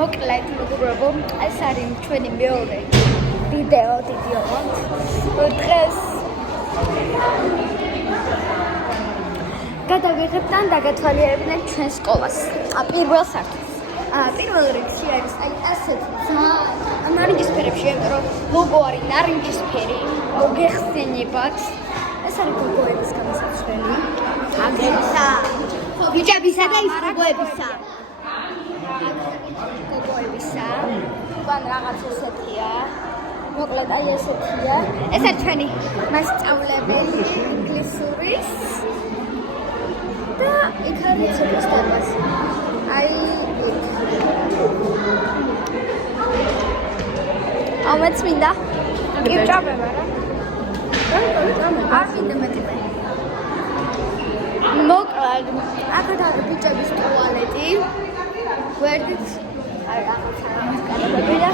მოკლედ მეგობრებო, ეს არის ჩვენი მეორე ვიდეო დღეს გადავიღებთ ან დაგათვალიერებინეთ ჩვენ სკოლას პირველ სართულს პირველ რიგში არის ასეთ ძალიან ნარინჯისფერებში იმიტომ რომ ლოგო არის ნარინჯისფერი მოგეხსენებათ ეს არის გოგოების განსაცვლელი აგერისა ბიჭებისა და ის გოგოებისა თან რაღაც ესეთია მოკლედ აი ესეთია ეს არის ჩვენი მასწავლებელი ინგლისურის და იქ არის ცოტა დაბას აი ამაც მინდა ჭამება რა არ მინდა მეტი მოკლედ აქეთ არის ბიჭების ტუალეტი გვერდით არის რაღაცა კანაპები და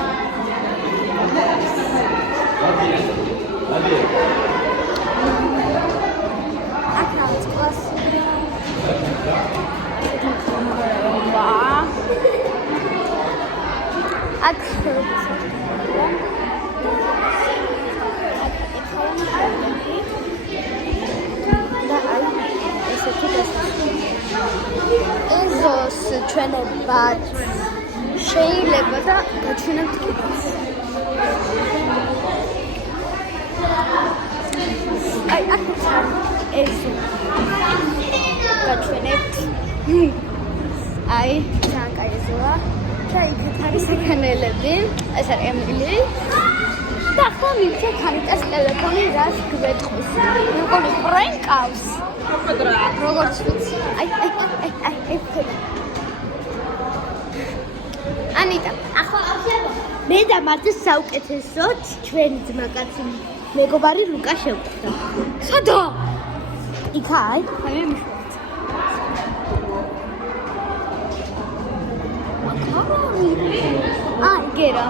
აქ რაღაც კლასი აქ ეზოს ჩვენებად შეიძლება და გაჩვენებთ კიდეც აი აქ ეს გაჩვენებთ აი ძალიან კაი ზოა და იქით არის საქანელები ეს არის ემილი და ახლა მივცეთ ხანიტას ტელეფონი რას გვეტყვის როგორი პრენკავს როგორც ვიცი აი ანიტა ახლა მე და მარტო საუკეთესოდ ჩვენი ძმაკაცი მეგობარი ლუკა შევხვდა სადა იქ აი მიშვრეთ აი გერა